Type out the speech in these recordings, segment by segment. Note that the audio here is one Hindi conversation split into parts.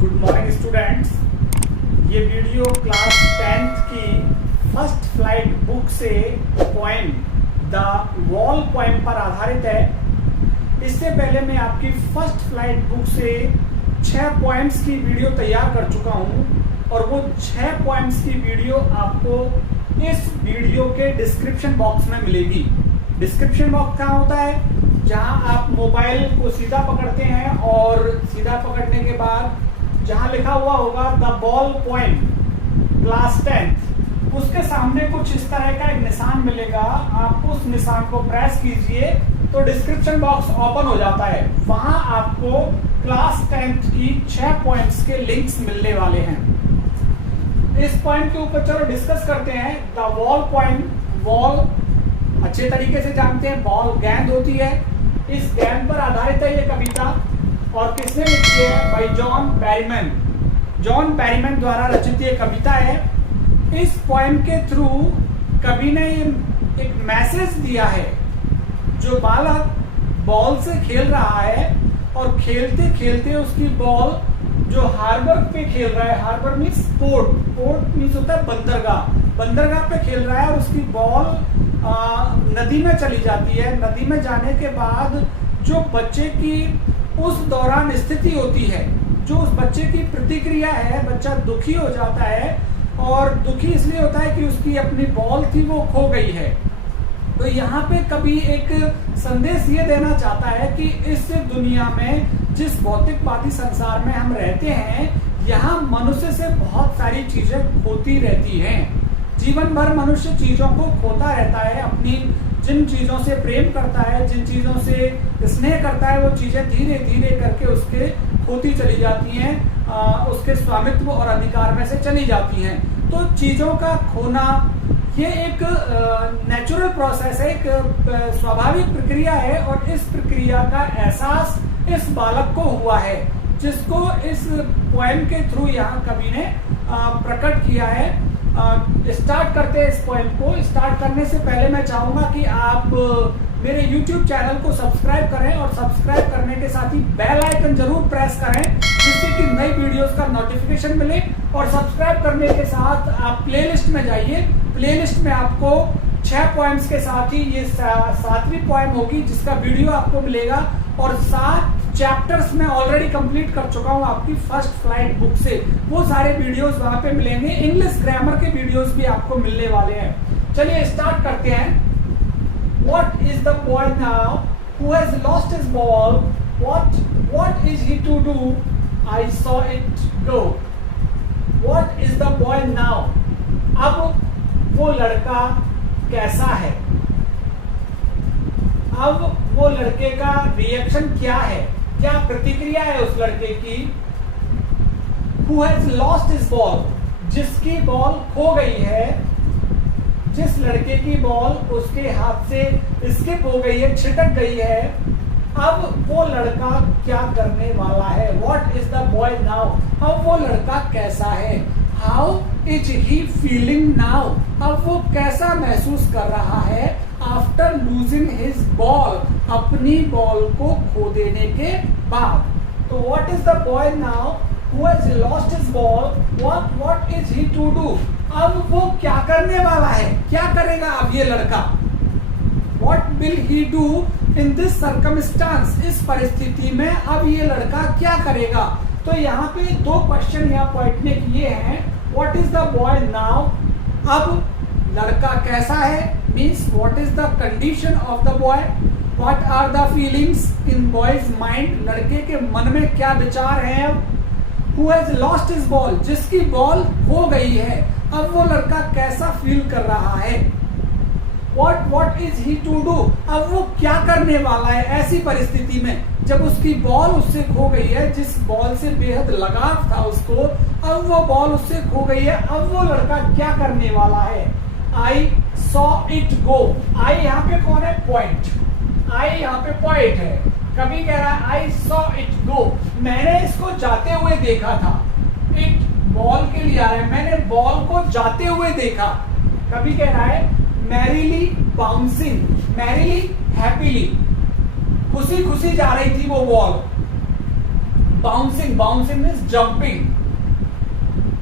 Good morning students. ये वीडियो क्लास 10th की फर्स्ट फ्लाइट बुक से पोएम द वॉल पोएम पर आधारित है। इससे पहले मैं आपकी फर्स्ट फ्लाइट बुक से 6 पोएम्स की वीडियो तैयार कर चुका हूं और वो 6 पोएम्स की वीडियो आपको इस वीडियो के डिस्क्रिप्शन बॉक्स में मिलेगी। डिस्क्रिप्शन बॉक्स कहाँ होता है? जहां आप मोबाइल को सीधा पकड़ते हैं और सीधा पकड़ने के बाद जहां लिखा हुआ होगा the ball poem class 10th, उसके सामने कुछ इस तरह का एक निशान मिलेगा। आप उस निशान को प्रेस कीजिए तो डिस्क्रिप्शन बॉक्स ओपन हो जाता है। वहां आपको क्लास 10th की 6 पॉइंट्स के लिंक्स मिलने वाले हैं। इस पॉइंट के ऊपर चलो डिस्कस करते हैं। द वॉल पोएम, वॉल अच्छे तरीके से जानते हैं, बॉल गेंद होती है। इस गेंद पर आधारित है ये कविता और किसने लिखी है? Bye John Berryman. John Berryman द्वारा रचित ये कविता है। इस पोएम के थ्रू कवि ने एक मैसेज दिया है। जो बालक बॉल से खेल रहा है और खेलते खेलते उसकी बॉल जो हार्बर पे खेल रहा है, harbour means port, port means होता है बंदरगाह, बंदरगाह पे खेल रहा है और उसकी बॉल नदी में चली जाती है। नदी में जाने के बाद जो बच्चे की उस दौरान स्थिति होती है, जो उस बच्चे की प्रतिक्रिया है, बच्चा दुखी हो जाता है और दुखी इसलिए होता है कि उसकी अपनी बॉल थी वो खो गई है। तो यहाँ पे कवि एक संदेश ये देना चाहता है कि इस दुनिया में, जिस भौतिकवादी संसार में हम रहते हैं, यहाँ मनुष्य से बहुत सारी चीजें खोती रहती हैं। जीवन भर मनुष्य चीजों को खोता रहता है। अपनी जिन चीजों से प्रेम करता है, जिन चीजों से स्नेह करता है, वो चीजें धीरे धीरे करके उसके खोती चली जाती हैं, उसके स्वामित्व और अधिकार में से चली जाती हैं। तो चीजों का खोना ये एक नेचुरल प्रोसेस है, एक स्वाभाविक प्रक्रिया है और इस प्रक्रिया का एहसास इस बालक को हुआ है, जिसको इस पोएम के थ्रू यहाँ कवि ने प्रकट किया है। स्टार्ट करते हैं इस पोएम को। स्टार्ट करने से पहले मैं चाहूंगा कि आप मेरे YouTube चैनल को सब्सक्राइब करें और सब्सक्राइब करने के साथ ही बेल आइकन जरूर प्रेस करें, जिससे कि नई वीडियोस का नोटिफिकेशन मिले। और सब्सक्राइब करने के साथ आप प्लेलिस्ट में जाइए। प्लेलिस्ट में आपको 6 पोएम्स के साथ ही ये 7वीं पोएम होगी जिसका वीडियो आपको मिलेगा। और 7 चैप्टर्स में ऑलरेडी कंप्लीट कर चुका हूं आपकी फर्स्ट फ्लाइट बुक से। वो सारे वीडियोस वहां पे मिलेंगे। इंग्लिश ग्रामर के वीडियोस भी आपको मिलने वाले हैं। चलिए स्टार्ट करते हैं। What is the boy now who has lost his ball? What is he to do? I saw it go. What is the boy now? अब वो लड़का कैसा है? अब वो लड़के का रिएक्शन क्या है, क्या प्रतिक्रिया है उस लड़के की? Who has lost his ball? जिसकी बॉल खो गई है, जिस लड़के की बॉल उसके हाथ से स्किप हो गई है, छिटक गई है, अब वो लड़का क्या करने वाला है? What is the boy now? अब वो लड़का कैसा है? How is he feeling now? अब वो कैसा महसूस कर रहा है आफ्टर लूजिंग हिज बॉल, अपनी बॉल को खो देने के बाद। तो what is the boy now who has lost his ball? What is he to do? अब वो क्या करने वाला है? क्या करेगा अब ये लड़का? What will he do in this circumstance? इस परिस्थिति में अब ये लड़का क्या करेगा? तो यहाँ पे 2 क्वेश्चन यहाँ पॉइंट ने किए हैं। What is the boy now? अब लड़का कैसा है? Means what is the condition of the boy? What are the feelings in boy's mind? लड़के के मन में क्या विचार हैं अब? Who has lost his ball? जिसकी बॉल खो गई है, अब वो लड़का कैसा फील कर रहा है? What is he to do? अब वो क्या करने वाला है ऐसी परिस्थिति में जब उसकी बॉल उससे खो गई है, जिस बॉल से बेहद लगाव था उसको, अब वो बॉल उससे खो गई है। अब वो लड़का क्या करने वाला है? I saw it go. आई यहाँ पे कौन है? पॉइंट। आई यहाँ पे पॉइंट है। कभी कह रहा है आई सॉ इट गो, मैंने इसको जाते हुए देखा था। इट बॉल के लिए आ रहा है, मैंने बॉल को जाते हुए देखा। कभी कह रहा है मैरीली बाउंसिंग, मैरीली हैप्पीली, खुशी खुशी जा रही थी वो ball. Bouncing, bouncing means jumping,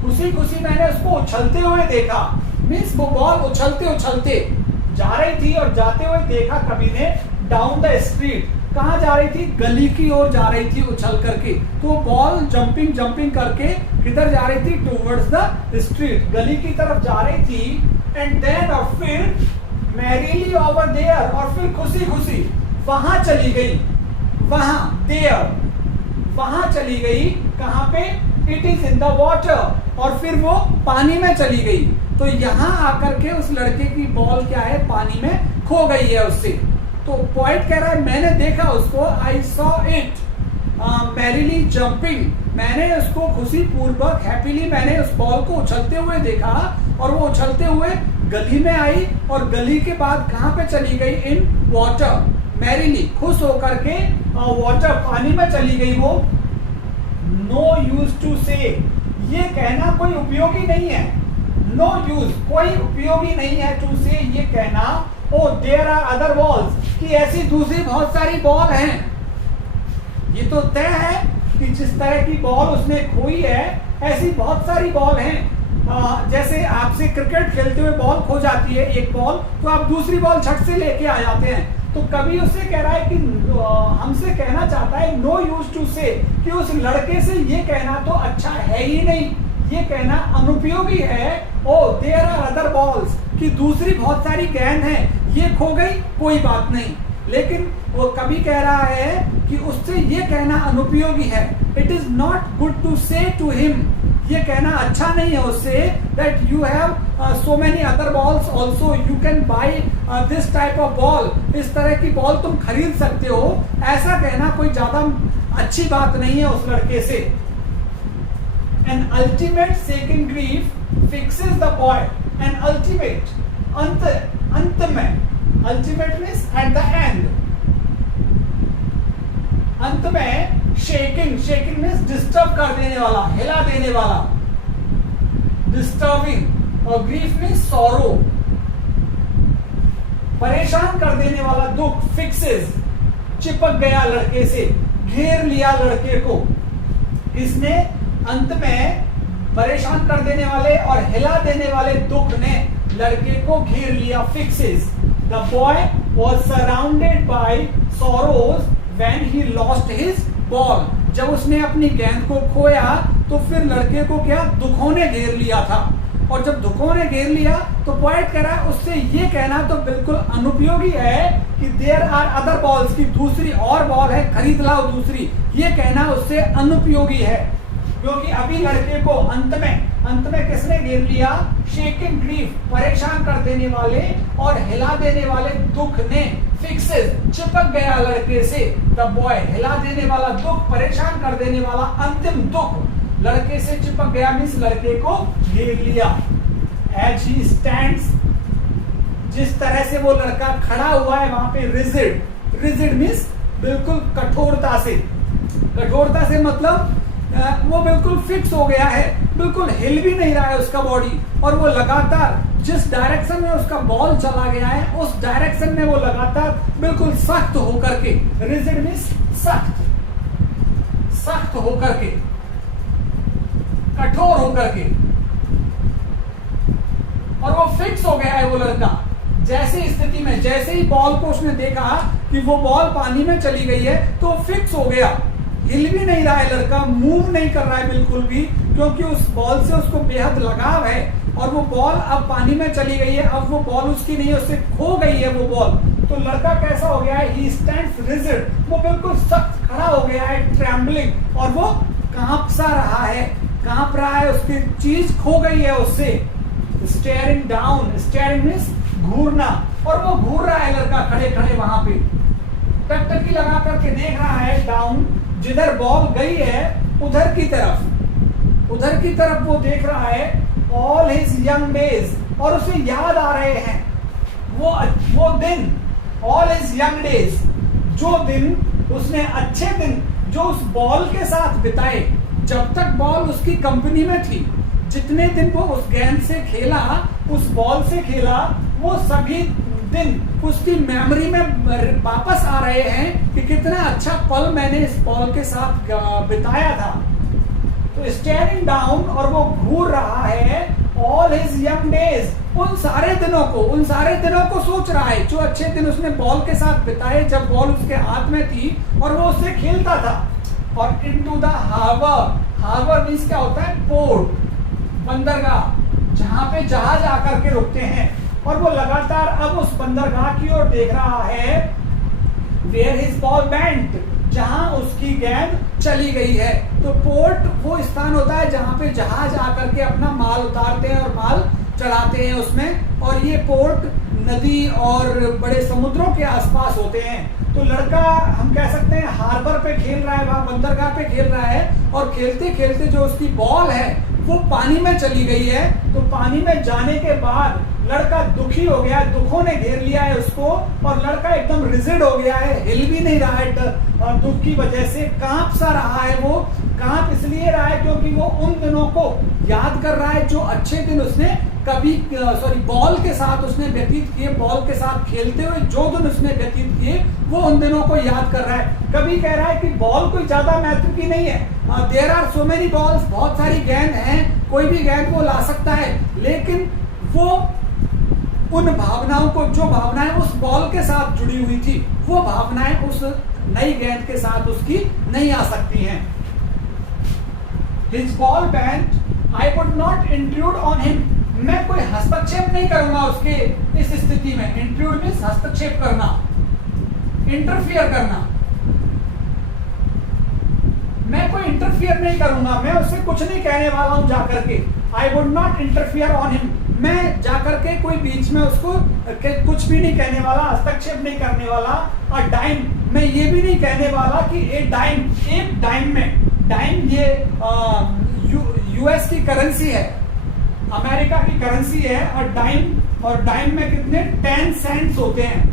खुशी खुशी मैंने उसको उछलते हुए देखा, मीन्स वो बॉल उछलते उछलते जा रही थी और जाते हुए देखा कवि ने डाउन द स्ट्रीट, कहाँ जा रही थी, गली की ओर जा रही थी उछल करके, तो बॉल जंपिंग जंपिंग करके किधर जा रही थी, टूवर्ड्स द स्ट्रीट, गली की तरफ जा रही थी। एंड देन और फिर मैरीली ओवर देयर, और फिर खुशी खुशी वहां चली गई, वहां देयर, वहां चली गई, कहां पे, it is in the water, और फिर वो पानी में चली गई। तो यहां आकर के उस लड़के की बॉल क्या है, पानी में खो गई है उससे। तो पॉइंट कह रहा है मैंने देखा उसको, I saw it merrily jumping, मैंने उसको खुशी पूर्वक हैप्पीली मैंने उस बॉल को उछलते हुए देखा, और वो उछलते हुए गली में आई, और गली के बाद कहां पे चली गई, इन वाटर, मैरीली खुश होकर के वाटर पानी में चली गई वो। नो यूज टू से, ये कहना कोई उपयोगी नहीं है, नो यूज कोई उपयोगी नहीं है, टू से ये कहना, oh there are other balls, कि ऐसी दूसरी बहुत सारी बॉल हैं। ये तो तय है कि जिस तरह की बॉल उसने खोई है ऐसी बहुत सारी बॉल हैं। जैसे आपसे क्रिकेट खेलते हुए बॉल खो जाती है एक बॉल, तो आप दूसरी बॉल झट से लेके आ जाते हैं। तो कभी उससे कह रहा है कि हमसे कहना चाहता है नो यूज टू से, कि उस लड़के से ये कहना तो अच्छा है ही नहीं, ये कहना अनुपयोगी है। Oh there are other balls, कि दूसरी बहुत सारी गेंद है, ये खो गई कोई बात नहीं, लेकिन वो कभी कह रहा है कि उससे ये कहना अनुपयोगी है। It is not good to say to him, ये कहना अच्छा नहीं है उससे, that you have so many other balls also, you can buy this type of ball, इस तरह की बॉल तुम खरीद सकते हो, ऐसा कहना कोई ज्यादा अच्छी बात नहीं है उस लड़के से। An ultimate second grief fixes the boy, an ultimate, अंत में, ultimate means at the end, अंत में shaking, shaking means disturb कर देने वाला, हिला देने वाला, disturbing, और grief means sorrow, परेशान कर देने वाला दुख, fixes, चिपक गया लड़के से, घेर लिया लड़के को, इसने अंत में परेशान कर देने वाले और हिला देने वाले दुख ने लड़के को घेर लिया, fixes. The boy was surrounded by sorrows when he lost his ball, जब उसने अपनी गेंद को खोया तो फिर लड़के को क्या, दुखों ने घेर लिया था, और जब दुखों ने घेर लिया तो पॉइंट कह रहा है उससे ये कहना तो बिल्कुल अनुपयोगी है कि देयर आर अदर बॉल्स, की दूसरी और बॉल है, खरीद लाओ दूसरी, ये कहना उससे अनुपयोगी है, क्योंकि अभी लड़के को अंत में किसने घेर लिया, शेकिंग ग्रीफ, परेशान कर देने वाले और हिला देने वाले दुख ने, फिक्सेस, चिपक गया लड़के से, द बॉय, हिला देने वाला दुख, परेशान कर देने वाला अंतिम दुख लड़के से चिपक गया, मीन्स लड़के को घेर लिया। एज ही स्टैंड्स, जिस तरह से वो लड़का खड़ा हुआ है वहां पे, रिजिड, रिजिड मीन्स बिल्कुल कठोरता से मतलब वो बिल्कुल फिक्स हो गया है, बिल्कुल हिल भी नहीं रहा है उसका बॉडी, और वो लगातार जिस डायरेक्शन में उसका बॉल चला गया है उस डायरेक्शन में वो लगातार बिल्कुल सख्त होकर के, रिजिड मीन्स सख्त होकर के, कठोर होकर के, और वो फिक्स हो गया है वो लड़का। जैसे स्थिति में, जैसे ही बॉल को उसने देखा कि वो बॉल पानी में चली गई है तो फिक्स हो गया, हिल भी नहीं रहा है लड़का, मूव नहीं कर रहा है बिल्कुल भी, क्योंकि उस बॉल से उसको बेहद लगाव है, और वो बॉल अब पानी में चली गई है, अब वो बॉल उसकी नहीं है, उससे खो गई है वो बॉल। तो लड़का कैसा हो गया है, ही स्टैंड्स रिजिड, वो बिल्कुल सख्त खड़ा हो गया है, ट्रैम्बलिंग, और वो कांप सा रहा है, कांप रहा है, उसकी चीज खो गई है उससे। स्टेयरिंग डाउन, स्टेयरिंग मींस घूरना, और वो घूर रहा है लड़का खड़े खड़े वहां पे, टकटकी लगा करके देख रहा है डाउन, जिधर बॉल गई है उधर की तरफ वो देख रहा है। ऑल हिज यंग डेज, और उसे याद आ रहे हैं वो दिन, ऑल हिज यंग डेज, जो दिन उसने, अच्छे दिन जो उस बॉल के साथ बिताए, जब तक बॉल उसकी कंपनी में थी, जितने दिन वो उस गेंद से खेला, उस बॉल से खेला, वो सभी दिन उसकी मेमोरी में वापस आ रहे हैं कि कितना अच्छा पल मैंने इस पॉल के साथ बिताया था। तो स्टेयरिंग डाउन, और वो घूर रहा है ऑल हिज यंग डेज, उन सारे दिनों को सोच रहा है जो अच्छे दिन उसने बॉल के साथ बिताए, जब बॉल उसके हाथ में थी और वो उससे खेलता था। और इनटू द हार्बर मींस क्या होता है? पोर्ट, बंदरगाह, जहां पे जहाज आकर के रुकते हैं। और वो लगातार अब उस बंदरगाह की ओर देख रहा है वेयर हिज बॉल वेंट, जहां उसकी गेंद चली गई है। तो पोर्ट वो स्थान होता है जहां पे जहाज आकर के अपना माल उतारते हैं और माल चढ़ाते हैं उसमें, और ये पोर्ट नदी और बड़े समुद्रों के आसपास होते हैं। तो लड़का हम कह सकते हैं हार्बर पे खेल रहा है, वहां बंदरगाह पे खेल रहा है, और खेलते खेलते जो उसकी बॉल है वो पानी में चली गई है। तो पानी में जाने के बाद लड़का दुखी हो गया, दुखों ने घेर लिया है उसको, और लड़का एकदम रिजिड हो गया है, हिल भी नहीं रहा है, और दुख की वजह से कांप सा रहा है। वो कांप इसलिए रहा है क्योंकि वो उन दिनों को याद कर रहा है जो अच्छे दिन उसने बॉल के साथ उसने व्यतीत किए, बॉल के साथ खेलते हुए जो दिन उसने व्यतीत किए वो उन दिनों को याद कर रहा है। कभी कह रहा है कि बॉल कोई ज्यादा महत्व की नहीं है, there are so many balls, बहुत सारी गेंद हैं, कोई भी गेंद वो ला सकता है, लेकिन वो उन भावनाओं को, जो भावनाएं उस बॉल के साथ जुड़ी हुई थी, वो भावनाएं उस नई गेंद के साथ उसकी नहीं आ सकती हैं। His ball bent, I would not intrude on him, मैं कोई हस्तक्षेप नहीं करूंगा उसके इस स्थिति में। इंट्रूड मीन्स हस्तक्षेप करना, इंटरफियर करना। मैं कोई इंटरफियर नहीं करूंगा, मैं उससे कुछ नहीं कहने वाला हूं जाकर के। I would not interfere on him, मैं जाकर के कोई बीच में उसको कुछ भी नहीं कहने वाला, हस्तक्षेप नहीं करने वाला। और डाइम, मैं ये भी नहीं कहने वाला कि एक डाइम में, डाइम ये यूएस की करेंसी है, अमेरिका की करेंसी है, और डाइम में कितने 10 सेंट्स होते हैं।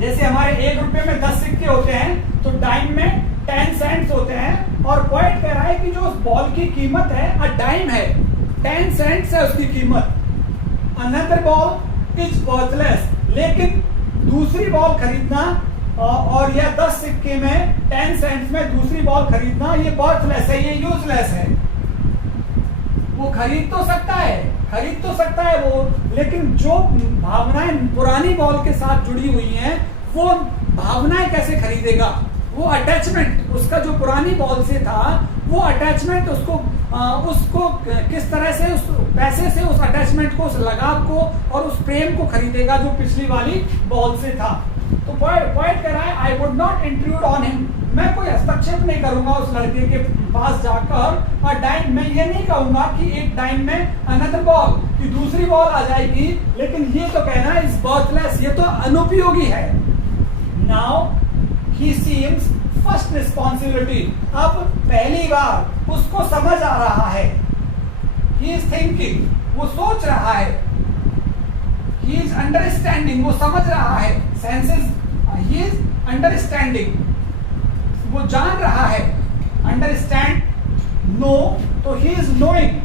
जैसे हमारे 1 रुपए में 10 सिक्के होते हैं, तो डाइम में 10 सेंट्स होते हैं। और पॉइंट कह रहा है कि जो उस बॉल की कीमत है, अ डाइम है, 10 सेंट्स है उसकी कीमत। अनदर बॉल इज वर्थलेस, लेकिन दूसरी बॉल खरीदना और या 10 सिक्के में 10 सेंट्स में दूसरी बॉल खरीदना, ये वर्थलेस है, ये यूजलेस है। वो खरीद तो सकता है वो, लेकिन जो भावनाएं पुरानी बॉल के साथ जुड़ी हुई हैं, वो भावनाएं कैसे खरीदेगा? वो अटैचमेंट, उसका जो पुरानी बॉल से था, वो अटैचमेंट उसको किस तरह से, उस पैसे से उस अटैचमेंट को, उस लगाव को और उस प्रेम को खरीदेगा जो पिछली वाली बॉल से था। तो पॉइंट कह रहा है I would not intrude on him, मैं कोई हस्तक्षेप नहीं करूंगा उस लड़के के पास जाकर। और डाइम, मैं ये नहीं कहूंगा कि एक डाइम में अनदर बॉल, कि दूसरी बॉल आ जाएगी, लेकिन ये तो कहना इज वर्थलेस, ये तो अनुपयोगी है। Now he seems first responsibility, अब पहली बार उसको समझ आ रहा है। ही इज थिंकिंग, वो सोच रहा है। ही इज अंडरस्टैंडिंग, वो समझ रहा है। सेंसेस, ही इज अंडरस्टैंडिंग, वो जान रहा है। अंडरस्टैंड, नो, तो ही इज नोइंग,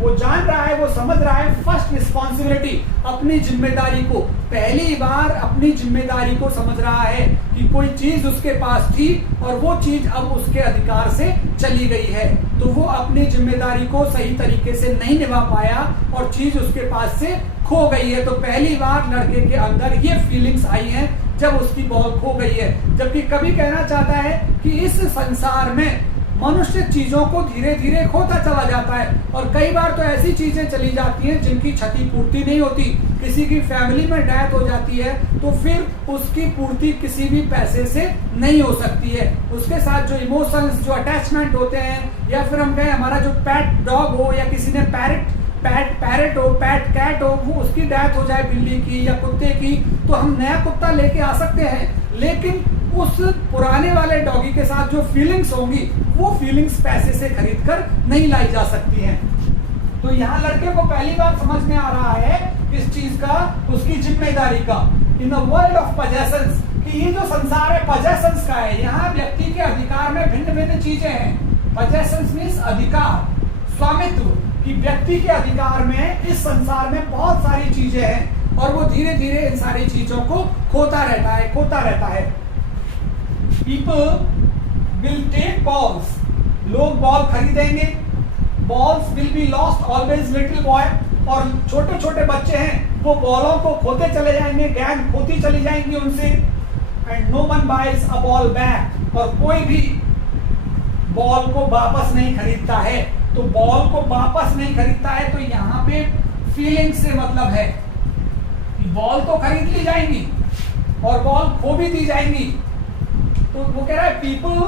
वो जान रहा है, वो समझ रहा है। फर्स्ट रिस्पॉन्सिबिलिटी, अपनी जिम्मेदारी को, पहली बार अपनी जिम्मेदारी को समझ रहा है कि कोई चीज उसके पास थी और वो चीज अब उसके अधिकार से चली गई है, तो वो अपनी जिम्मेदारी को सही तरीके से नहीं निभा पाया और चीज उसके पास से खो गई है। तो पहली बार लड़के के अंदर ये फीलिंग्स आई हैं जब उसकी बॉल खो गई है। जबकि कभी कहना चाहता है कि इस संसार में मनुष्य चीजों को धीरे धीरे खोता चला जाता है, और कई बार तो ऐसी चीजें चली जाती हैं जिनकी क्षतिपूर्ति नहीं होती। किसी की फैमिली में डेथ हो जाती है तो फिर उसकी पूर्ति किसी भी पैसे से नहीं हो सकती है। उसके साथ जो इमोशंस, जो अटैचमेंट होते हैं, या फिर हम कहें हमारा जो पेट डॉग हो, या किसी ने पैरेट हो, पैट कैट हो, वो उसकी डेथ हो जाए, बिल्ली की या कुत्ते की, तो हम नया कुत्ता लेके आ सकते हैं, लेकिन उस पुराने वाले डॉगी के साथ जो फीलिंग्स होंगी, वो फीलिंग्स पैसे से खरीद कर नहीं लाई जा सकती हैं। तो यहाँ लड़के को पहली बार समझ में आ रहा है इस चीज का, उसकी जिम्मेदारी का। In the world of possessions, कि ये जो संसार है पजेशंस का है, यहाँ व्यक्ति के अधिकार में भिन्न भिन्न चीजें हैं। पजेशंस मीन्स अधिकार, स्वामित्व, कि व्यक्ति के अधिकार में इस संसार में बहुत सारी चीजें हैं, और वो धीरे धीरे इन सारी चीजों को खोता रहता है। पीपल विल टेक बॉल्स, लोग बॉल खरीदेंगे। Balls will be lost always little boy, और छोटे छोटे बच्चे हैं वो बॉलों को खोते चले जाएंगे, गैंग खोती चली जाएंगी उनसे। And no one buys a ball back, और कोई भी बॉल को वापस नहीं खरीदता है। तो बॉल को वापस नहीं खरीदता है, तो यहाँ पे फीलिंग से मतलब है कि बॉल तो खरीद ली जाएंगी और बॉल खो भी दी जाएंगी। तो वो कह रहा है पीपल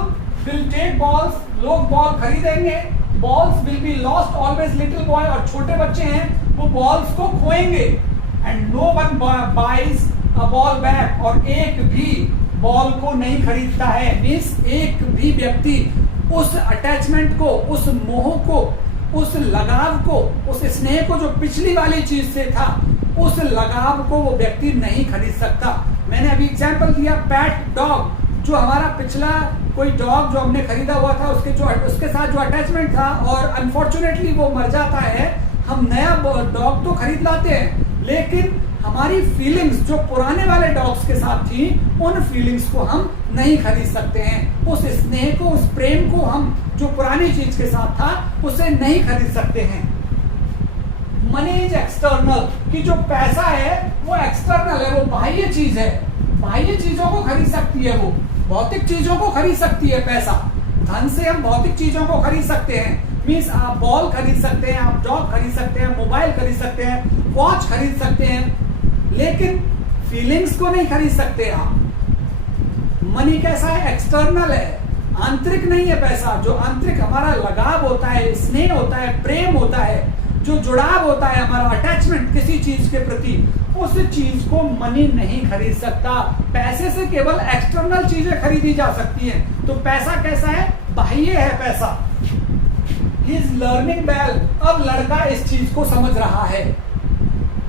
विल टेक बॉल्स, लोग बॉल खरीदेंगे। Balls will be lost always little boy, और छोटे बच्चे हैं वो बॉल्स को खोएंगे। And no one buys a ball back, और एक भी बॉल को नहीं खरीदता है। मींस एक भी व्यक्ति उस अटैचमेंट को, उस मोह को, उस लगाव को, उस स्नेह को जो पिछली वाली चीज से था, उस लगाव को वो व्यक्ति नहीं खरीद सकता। मैंने अभी एग्जांपल दिया पेट डॉग, जो हमारा पिछला कोई डॉग जो हमने खरीदा हुआ था, उसके साथ जो अटैचमेंट था, और अनफॉर्चुनेटली वो मर जाता है। हम नया डॉग तो खरीद लाते हैं, लेकिन हमारी फीलिंग्स जो पुराने वाले डॉग्स के साथ थी, उन फीलिंग्स को हम नहीं खरीद सकते हैं। उस स्नेह को, उस प्रेम को हम जो पुरानी चीज के साथ था, उसे नहीं खरीद सकते हैं। मनी इज एक्सटर्नल, कि जो पैसा है वो एक्सटर्नल है, वो बाह्य चीज है। बाह्य चीजों को खरीद सकती है, वो भौतिक चीजों को खरीद सकती है। पैसा, धन से हम भौतिक चीजों को खरीद सकते हैं। मीन्स आप बॉल खरीद सकते हैं, आप जॉब खरीद सकते हैं, मोबाइल खरीद सकते हैं, वॉच खरीद सकते हैं, लेकिन फीलिंग्स को नहीं खरीद सकते आप। मनी कैसा है? एक्सटर्नल है, आंतरिक नहीं है पैसा। जो आंतरिक हमारा लगाव होता है, स्नेह होता है, प्रेम होता है, जो जुड़ाव होता है, हमारा अटैचमेंट किसी चीज के प्रति, उस चीज को मनी नहीं खरीद सकता। पैसे से केवल एक्सटर्नल चीजें खरीदी जा सकती हैं। तो पैसा कैसा है? बाह्य है पैसा। ही इज लर्निंग वेल, अब लड़का इस चीज को समझ रहा है।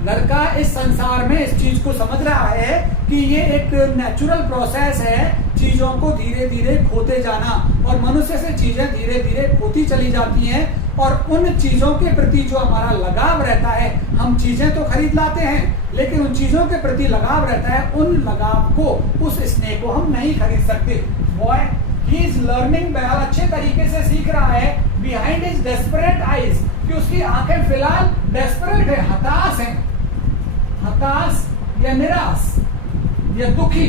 लड़का इस संसार में इस चीज को समझ रहा है कि ये एक नेचुरल प्रोसेस है, चीजों को धीरे धीरे खोते जाना, और मनुष्य से चीजें धीरे धीरे खोती चली जाती हैं। और उन चीजों के प्रति जो हमारा लगाव रहता है, हम चीजें तो खरीद लाते हैं, लेकिन उन चीजों के प्रति लगाव रहता है, उन लगाव को, उस स्नेह को हम नहीं खरीद सकते। Boy he is learning well, अच्छे तरीके से सीख रहा है। बिहाइंड हिज डेस्परेट आईज, कि उसकी आंखें फिलहाल डेस्परेट है, हताश है, हताश या निराश या दुखी।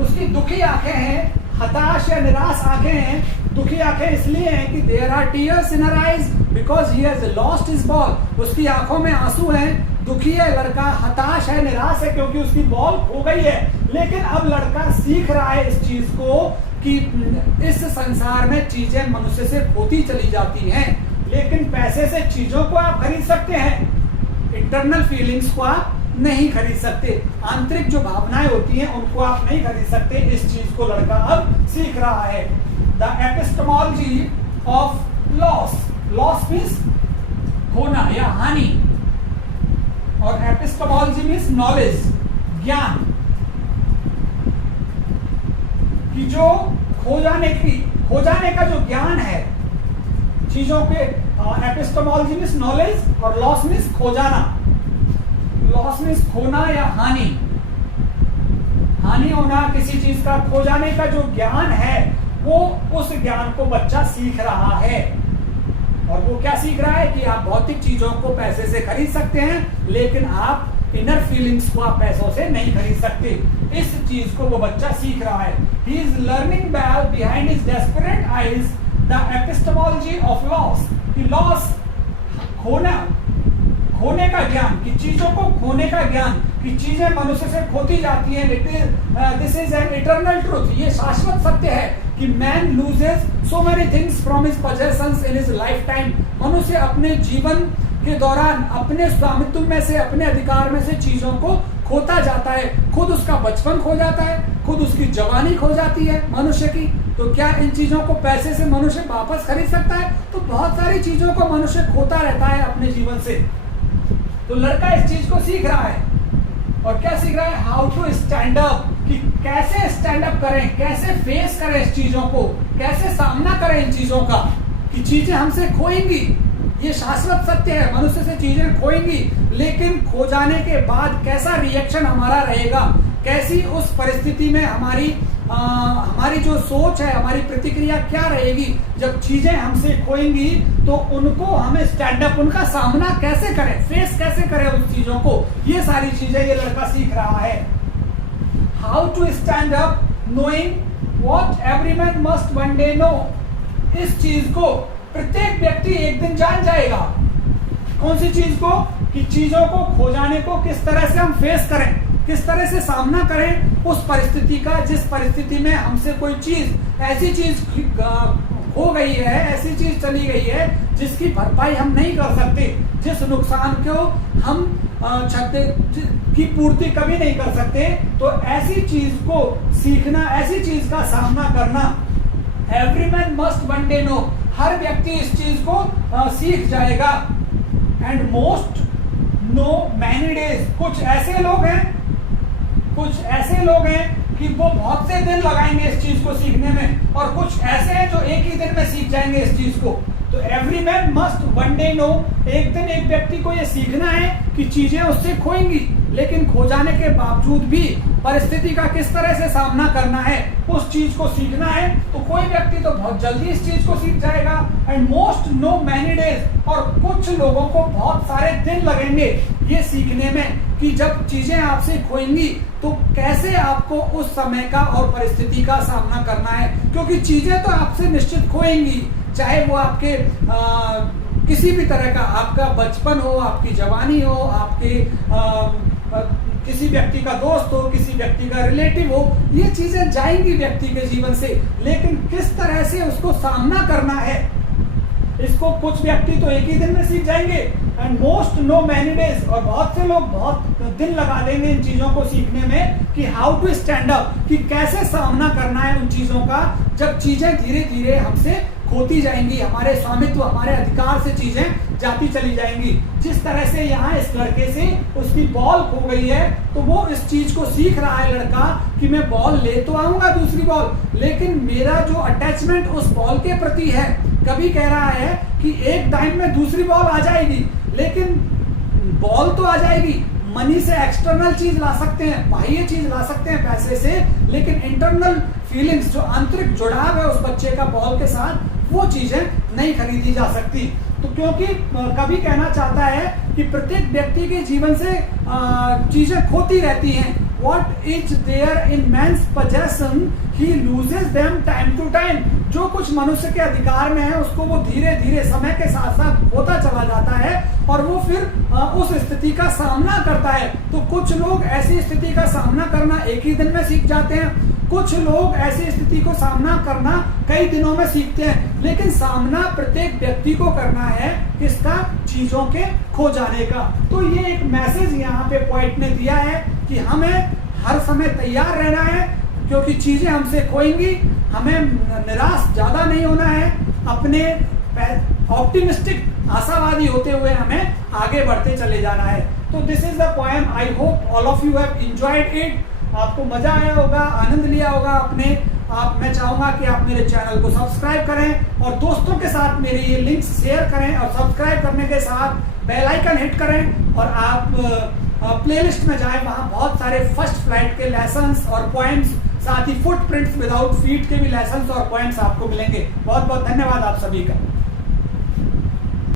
उसकी दुखी आंखें हैं, हताश या निराश आंखें हैं। दुखी आंखें इसलिए हैं कि there are tears in her eyes because he has lost his ball. उसकी आंखों में आंसू हैं, दुखी है लड़का, हताश है, निराश है, क्योंकि उसकी बॉल खो गई है। लेकिन अब लड़का सीख रहा है इस चीज को कि इस संसार में चीजें मनुष्य से खोती चली जाती हैं, लेकिन पैसे से चीजों को आप खरीद सकते हैं, इंटरनल फीलिंग्स को आप नहीं खरीद सकते। आंतरिक जो भावनाएं होती हैं उनको आप नहीं खरीद सकते। इस चीज को लड़का अब सीख रहा है। The epistemology of loss, loss means खोना या हानि, और एपिस्टेमोलॉजी मीन्स नॉलेज, ज्ञान, कि जो खो जाने का जो ज्ञान है चीजों के। एपिस्टेमोलॉजी मीन्स नॉलेज और लॉस मीन्स खो जाना। लॉस मीन्स खोना या हानि, हानि होना किसी चीज का, खो जाने का जो ज्ञान है, वो उस ज्ञान को बच्चा सीख रहा है। और वो क्या सीख रहा है कि आप भौतिक चीजों को पैसे से खरीद सकते हैं, लेकिन आप इनर फीलिंग्स को आप पैसों से नहीं खरीद सकते। इस चीज को वो बच्चा सीख रहा है। He is learning well behind his desperate eyes the epistemology of loss, कि लॉस खोने का ज्ञान, कि चीजों को खोने का ज्ञान, कि चीजें मनुष्य से खोती जाती हैं। This is an eternal truth, ये शाश्वत सत्य है कि man loses so many things from his possessions in his life time. मनुष्य अपने जीवन के दौरान अपने स्वामित्व में से, अपने अधिकार में से चीजों को खोता जाता है। खुद उसका बचपन खो जाता है, खुद उसकी जवानी खो जाती है मनुष्य की। तो क्या इन चीजों को पैसे से मनुष्य वापस खरीद सकता है? तो बहुत सारी चीजों को मनुष्य खोता रहता है अपने जीवन से। तो लड़का इस चीज को सीख रहा है, और क्या सीख रहा है? हाउ टू स्टैंड अप, कि कैसे स्टैंड अप करें, कैसे फेस करें इस चीजों को, कैसे सामना करें इन चीजों का, कि चीजें हमसे खोएंगी, ये शाश्वत सत्य है, मनुष्य से चीजें खोएंगी, लेकिन खो जाने के बाद कैसा रिएक्शन हमारा रहेगा, कैसी उस परिस्थिति में हमारी जो सोच है, हमारी प्रतिक्रिया क्या रहेगी जब चीजें हमसे खोएंगी, तो उनको हमें स्टैंड अप, उनका सामना कैसे करें, फेस कैसे करें उस चीजों को, ये सारी चीजें ये लड़का सीख रहा है। How to stand up knowing what every man must one day know. इस चीज को प्रत्येक व्यक्ति एक दिन जान जाएगा। कौन सी चीज को? कि चीजों को खो जाने को किस तरह से हम फेस करें, किस तरह से सामना करें उस परिस्थिति का, जिस परिस्थिति में हमसे कोई चीज, ऐसी चीज हो गई है, ऐसी चीज चली गई है जिसकी भरपाई हम नहीं कर सकते, जिस नुकसान को हम क्षति की पूर्ति कभी नहीं कर सकते। तो ऐसी चीज को सीखना, ऐसी चीज का सामना करना, every man must one day know, हर व्यक्ति इस चीज को सीख जाएगा। And most know many days, कुछ ऐसे लोग हैं कि वो बहुत से दिन लगाएंगे इस चीज को सीखने में, और कुछ ऐसे हैं जो एक ही दिन में सीख जाएंगे इस चीज को। तो every man must one day know, एक दिन एक व्यक्ति को ये सीखना है कि चीजें उससे खोएंगी, लेकिन खो जाने के बावजूद भी परिस्थिति का किस तरह से सामना करना है, उस चीज को सीखना है। तो कोई व्यक्ति तो बहुत जल्दी इस चीज को सीख जाएगा, and most know many days, और कुछ लोगों को बहुत सारे दिन लगेंगे ये सीखने में कि जब चीजें आपसे खोएंगी तो कैसे आपको उस समय का और परिस्थिति का सामना करना है, क्योंकि चीजें तो आपसे निश्चित खोएंगी, चाहे वो आपके किसी भी तरह का, आपका बचपन हो, आपकी जवानी हो, आपके किसी व्यक्ति का दोस्त हो, किसी व्यक्ति का रिलेटिव हो, ये चीजें जाएंगी व्यक्ति के जीवन से, लेकिन किस तरह से उसको सामना करना है, इसको कुछ व्यक्ति तो एक ही दिन में सीख जाएंगे, and most know many days, और बहुत से लोग बहुत दिन लगा देंगे इन चीजों को सीखने में कि हाउ टू स्टैंड अप, कि कैसे सामना करना है उन चीजों का जब चीजें धीरे धीरे हमसे खोती जाएंगी, हमारे स्वामित्व, हमारे अधिकार से चीजें जाती चली जाएंगी। जिस तरह से यहाँ इस लड़के से उसकी बॉल खो गई है, तो वो इस चीज को सीख रहा है लड़का कि मैं बॉल ले तो आऊंगा दूसरी बॉल, लेकिन मेरा जो अटैचमेंट उस बॉल के प्रति है, कभी कह रहा है कि एक टाइम में दूसरी बॉल आ जाएगी, लेकिन बॉल तो आ जाएगी, मनी से एक्सटर्नल चीज ला सकते हैं, बाह्य चीज ला सकते हैं पैसे से, लेकिन इंटरनल फीलिंग्स, जो आंतरिक जुड़ाव है उस बच्चे का बॉल के साथ, वो चीजें नहीं खरीदी जा सकती। तो क्योंकि कभी कहना चाहता है कि प्रत्येक व्यक्ति के जीवन से चीजें खोती रहती हैं। What is there in man's possession, he loses them time to time। जो कुछ मनुष्य के अधिकार में है उसको वो धीरे धीरे समय के साथ साथ खोता चला जाता है, और वो फिर उस स्थिति का सामना करता है। तो कुछ लोग ऐसी स्थिति का सामना करना एक ही दिन में सीख जाते हैं, कुछ लोग ऐसी स्थिति को सामना करना कई दिनों में सीखते हैं, लेकिन सामना प्रत्येक व्यक्ति को करना है किसका? चीजों के खो जाने का। तो ये एक मैसेज यहाँ पे पॉइंट ने दिया है कि हमें हर समय तैयार रहना है, क्योंकि चीजें हमसे खोएंगी, हमें निराश ज्यादा नहीं होना है, अपने ऑप्टिमिस्टिक, आशावादी होते हुए हमें आगे बढ़ते चले जाना है। तो this is the poem, I hope all of you have enjoyed it. आपको मजा आया होगा, आनंद लिया होगा आपने। मैं चाहूंगा कि आप मेरे चैनल को सब्सक्राइब करें और दोस्तों के साथ मेरे ये लिंक्स शेयर करें, और सब्सक्राइब करने के साथ बेल आइकन हिट करें, और आप प्लेलिस्ट में जाएं, वहां बहुत सारे फर्स्ट फ्लाइट के लेसन्स और पोएम्स, साथ ही फुटप्रिंट्स विदाउट फीट के भी लेसन्स और पोएम्स आपको मिलेंगे। बहुत बहुत धन्यवाद आप सभी का।